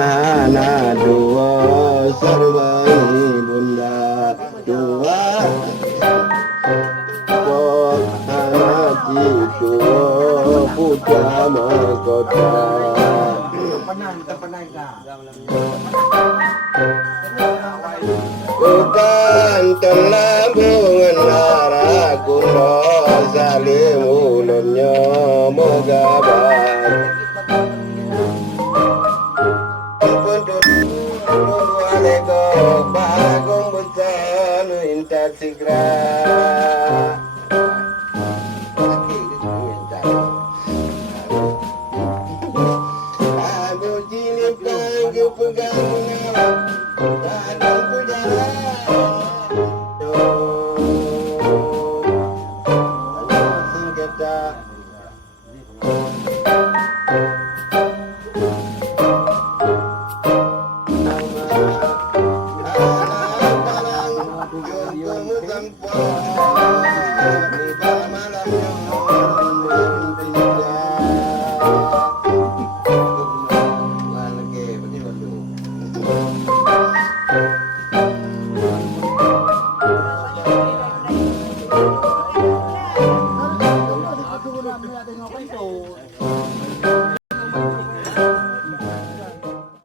hana dua sarvai bunda dua hana dua puja mahkota bukan tenambungan nara kuno saling ulunnya mogabat bagong busan inta sigra Abu jini pagi pegang